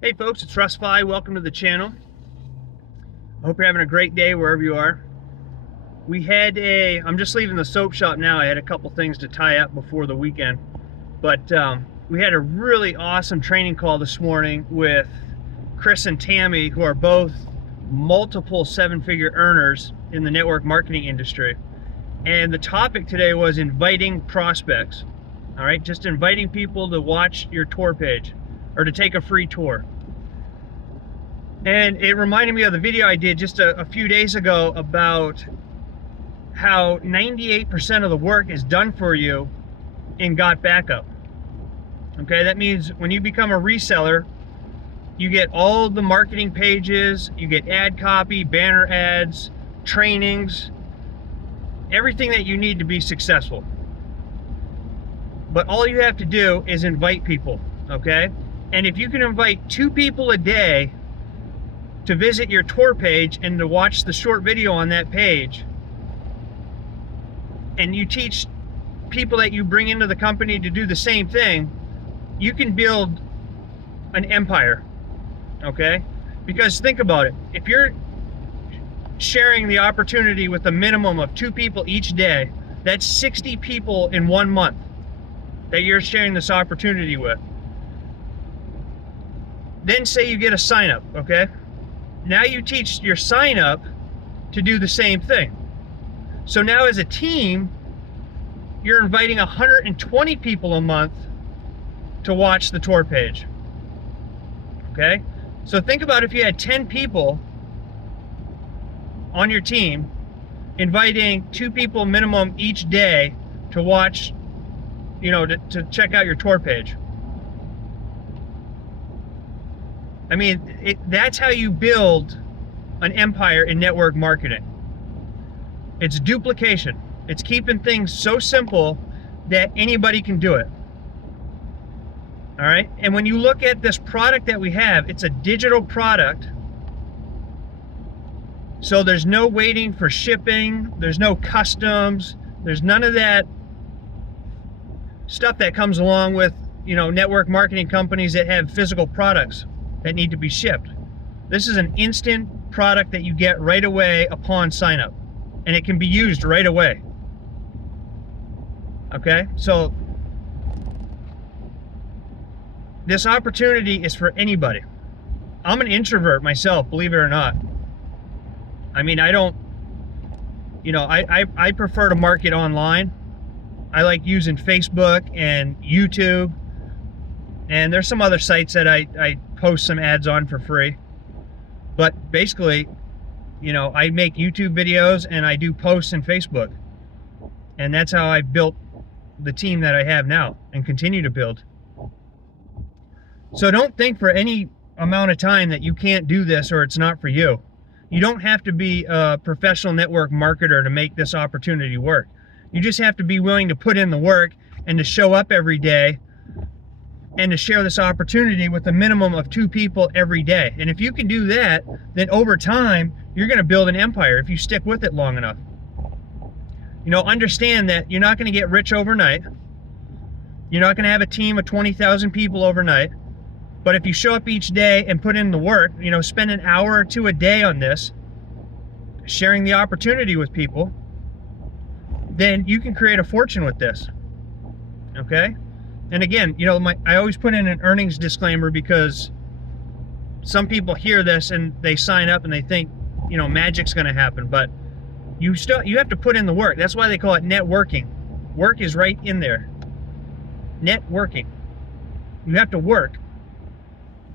Hey folks, it's Russ. Welcome to the channel. I hope you're having a great day wherever you are. I'm just leaving the soap shop now. I had a couple things to tie up before the weekend. But we had a really awesome training call this morning with Chris and Tammy, who are both multiple seven-figure earners in the network marketing industry. And the topic today was inviting prospects. All right, just inviting people to watch your tour page or to take a free tour. And it reminded me of the video I did just a few days ago about how 98% of the work is done for you in Got Backup. Okay, that means when you become a reseller, you get all the marketing pages, you get ad copy, banner ads, trainings, everything that you need to be successful. But all you have to do is invite people, okay? And if you can invite 2 people a day to visit your tour page and to watch the short video on that page, and you teach people that you bring into the company to do the same thing, you can build an empire, okay? Because think about it. If you're sharing the opportunity with a minimum of 2 people each day, that's 60 people in 1 month that you're sharing this opportunity with. Then say you get a sign up, okay? Now you teach your sign up to do the same thing. So now as a team, you're inviting 120 people a month to watch the tour page, okay? So think about if you had 10 people on your team, inviting 2 people minimum each day to watch, to check out your tour page. I mean, that's how you build an empire in network marketing. It's duplication. It's keeping things so simple that anybody can do it. All right? And when you look at this product that we have, it's a digital product. So there's no waiting for shipping. There's no customs. There's none of that stuff that comes along with, network marketing companies that have physical products that need to be shipped. This is an instant product that you get right away upon sign up, and it can be used right away. Okay, so this opportunity is for anybody. I'm an introvert myself, believe it or not. I mean, I prefer to market online. I like using Facebook and YouTube, and there's some other sites that I post some ads on for free. But basically, I make YouTube videos and I do posts in Facebook. And that's how I built the team that I have now and continue to build. So don't think for any amount of time that you can't do this or it's not for you. You don't have to be a professional network marketer to make this opportunity work. You just have to be willing to put in the work and to show up every day and to share this opportunity with a minimum of 2 people every day. And if you can do that, then over time, you're going to build an empire if you stick with it long enough. Understand that you're not going to get rich overnight. You're not going to have a team of 20,000 people overnight. But if you show up each day and put in the work, spend an hour or 2 a day on this, sharing the opportunity with people, then you can create a fortune with this, okay? And again, I always put in an earnings disclaimer because some people hear this and they sign up and they think, magic's gonna happen, but you have to put in the work. That's why they call it networking. Work is right in there. Networking. You have to work.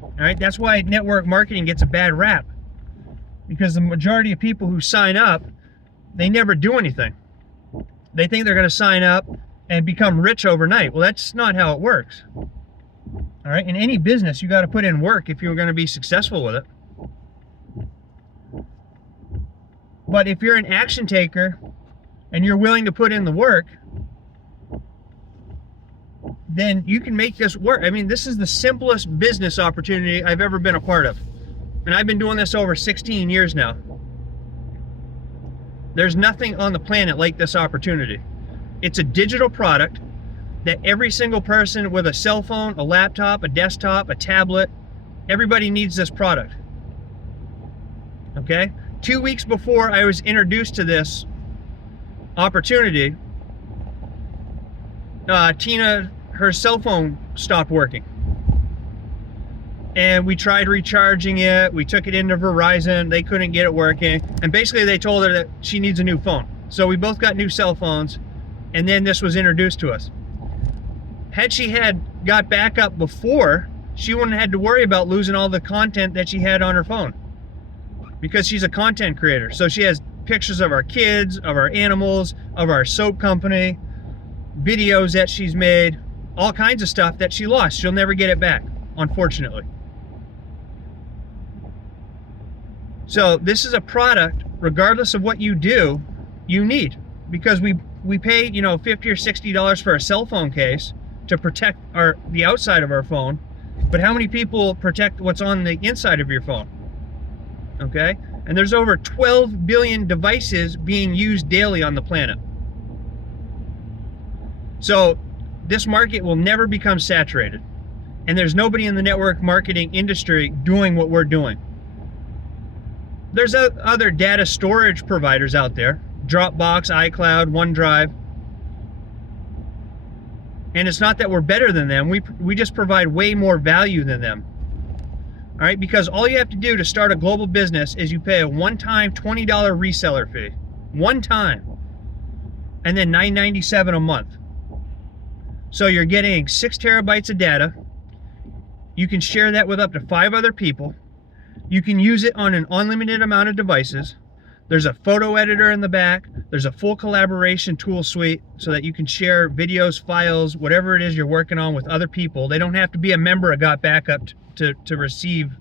All right, that's why network marketing gets a bad rap, because the majority of people who sign up, they never do anything. They think they're going to sign up and become rich overnight. Well, that's not how it works. All right, in any business, you got to put in work if you're going to be successful with it. But if you're an action taker and you're willing to put in the work, then you can make this work. I mean, this is the simplest business opportunity I've ever been a part of. And I've been doing this over 16 years now. There's nothing on the planet like this opportunity. It's a digital product that every single person with a cell phone, a laptop, a desktop, a tablet, Everybody needs this product. Okay? 2 weeks before I was introduced to this opportunity, Tina, her cell phone stopped working. And we tried recharging it. We took it into Verizon. They couldn't get it working. And basically they told her that she needs a new phone. So we both got new cell phones, and then this was introduced to us. Had she got backup before, she wouldn't have had to worry about losing all the content that she had on her phone, because she's a content creator. So she has pictures of our kids, of our animals, of our soap company, videos that she's made, all kinds of stuff that she lost. She'll never get it back, unfortunately. So this is a product, regardless of what you do, you need, because we pay, you know, $50 or $60 for a cell phone case to protect the outside of our phone, but how many people protect what's on the inside of your phone? Okay? And there's over 12 billion devices being used daily on the planet. So this market will never become saturated, and there's nobody in the network marketing industry doing what we're doing. There's other data storage providers out there, Dropbox, iCloud, OneDrive. And it's not that we're better than them. We just provide way more value than them. All right, because all you have to do to start a global business is you pay a one-time $20 reseller fee. One time. And then $9.97 a month. So you're getting 6 terabytes of data. You can share that with up to 5 other people. You can use it on an unlimited amount of devices. There's a photo editor in the back. There's a full collaboration tool suite so that you can share videos, files, whatever it is you're working on with other people. They don't have to be a member of Got Backup to receive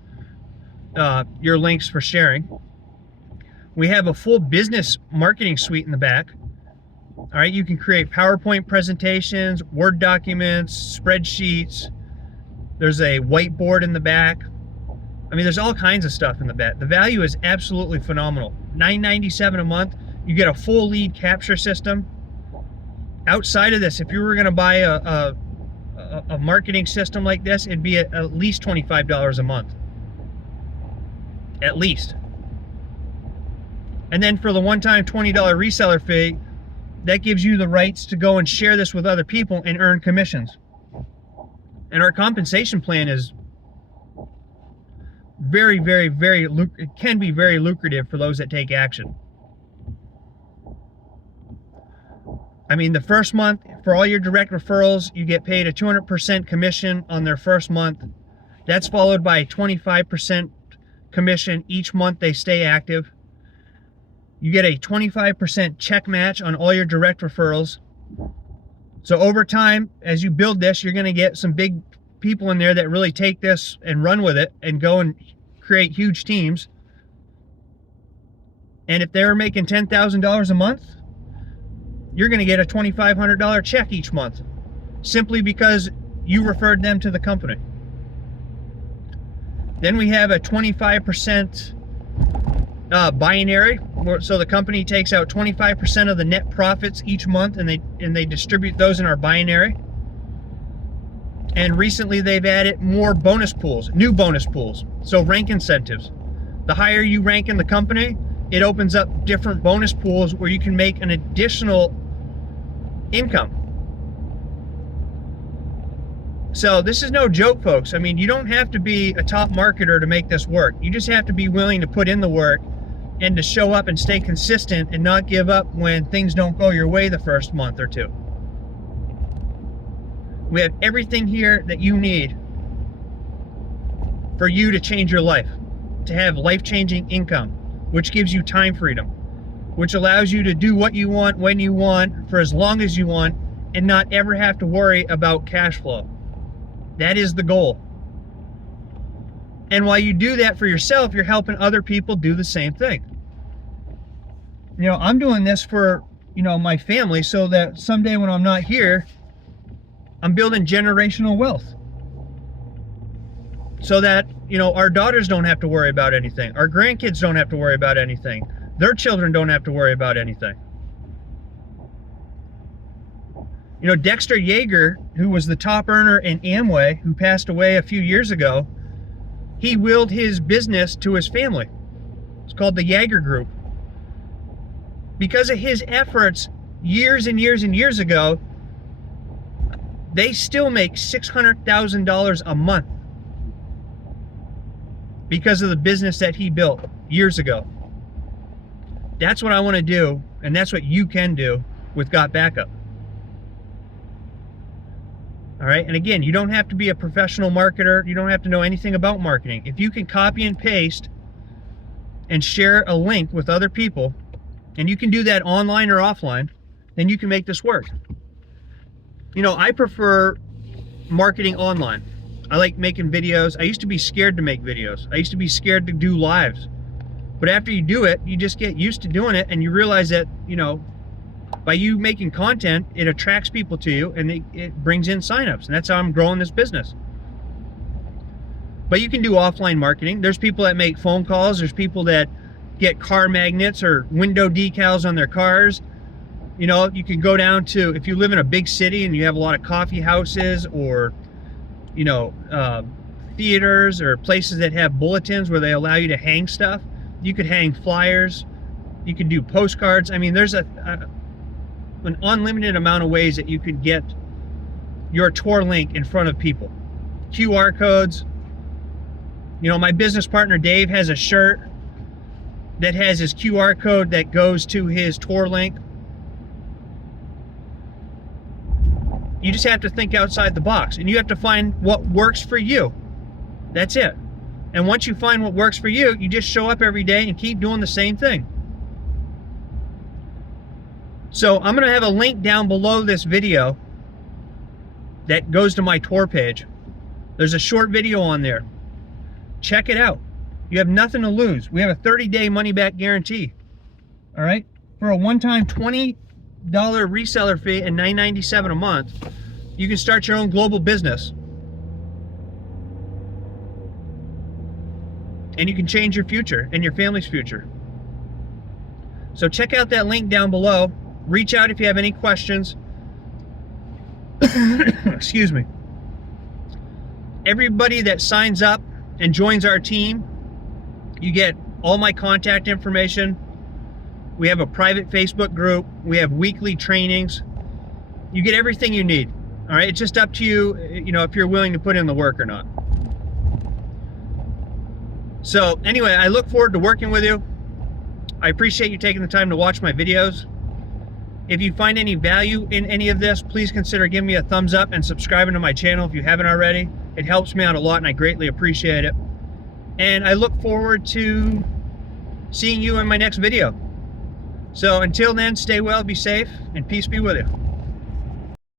your links for sharing. We have a full business marketing suite in the back. All right, you can create PowerPoint presentations, Word documents, spreadsheets. There's a whiteboard in the back. I mean, there's all kinds of stuff in the back. The value is absolutely phenomenal. $9.97 a month. You get a full lead capture system. Outside of this, if you were going to buy a marketing system like this, it'd be at least $25 a month. At least. And then for the one-time $20 reseller fee, that gives you the rights to go and share this with other people and earn commissions. And our compensation plan is very, very, it can be very lucrative for those that take action. I mean, the first month, for all your direct referrals, you get paid a 200% commission on their first month. That's followed by a 25% commission each month they stay active. You get a 25% check match on all your direct referrals. So over time, as you build this, you're going to get some big people in there that really take this and run with it and go and create huge teams. And if they're making $10,000 a month, you're going to get a $2,500 check each month, simply because you referred them to the company. Then we have a 25% binary, so the company takes out 25% of the net profits each month, and they distribute those in our binary. And recently they've added more bonus pools, new bonus pools. So rank incentives. The higher you rank in the company, it opens up different bonus pools where you can make an additional income. So this is no joke, folks. I mean, you don't have to be a top marketer to make this work. You just have to be willing to put in the work and to show up and stay consistent and not give up when things don't go your way the first month or two. We have everything here that you need for you to change your life, to have life-changing income, which gives you time freedom, which allows you to do what you want, when you want, for as long as you want, and not ever have to worry about cash flow. That is the goal. And while you do that for yourself, you're helping other people do the same thing. You know, I'm doing this for, you know, my family, so that someday when I'm not here, I'm building generational wealth. So that, you know, our daughters don't have to worry about anything. Our grandkids don't have to worry about anything. Their children don't have to worry about anything. You know, Dexter Yeager, who was the top earner in Amway, who passed away a few years ago, he willed his business to his family. It's called the Jaeger Group. Because of his efforts years and years and years ago, they still make $600,000 a month because of the business that he built years ago. That's what I want to do, and that's what you can do with Got Backup. All right, and again, you don't have to be a professional marketer. You don't have to know anything about marketing. If you can copy and paste and share a link with other people, and you can do that online or offline, then you can make this work. You know, I prefer marketing online. I like making videos. I used to be scared to make videos. I used to be scared to do lives. But after you do it, you just get used to doing it, and you realize that, you know, by you making content, it attracts people to you, and it brings in signups, and that's how I'm growing this business. But you can do offline marketing. There's people that make phone calls. There's people that get car magnets or window decals on their cars. You know, you can go down to, if you live in a big city and you have a lot of coffee houses or, you know, theaters or places that have bulletins where they allow you to hang stuff, you could hang flyers. You could do postcards. I mean, there's an unlimited amount of ways that you could get your tour link in front of people. QR codes. You know, my business partner Dave has a shirt that has his QR code that goes to his tour link. You just have to think outside the box, and you have to find what works for you. That's it. And once you find what works for you, you just show up every day and keep doing the same thing. So I'm going to have a link down below this video that goes to my tour page. There's a short video on there. Check it out. You have nothing to lose. We have a 30-day money-back guarantee. All right? For a one-time $20 reseller fee and $9.97 a month, you can start your own global business. And you can change your future and your family's future. So check out that link down below. Reach out if you have any questions. Excuse me. Everybody that signs up and joins our team, you get all my contact information. We have a private Facebook group. We have weekly trainings. You get everything you need. All right, it's just up to you, you know, if you're willing to put in the work or not. So anyway, I look forward to working with you. I appreciate you taking the time to watch my videos. If you find any value in any of this, please consider giving me a thumbs up and subscribing to my channel if you haven't already. It helps me out a lot, and I greatly appreciate it. And I look forward to seeing you in my next video. So until then, stay well, be safe, and peace be with you.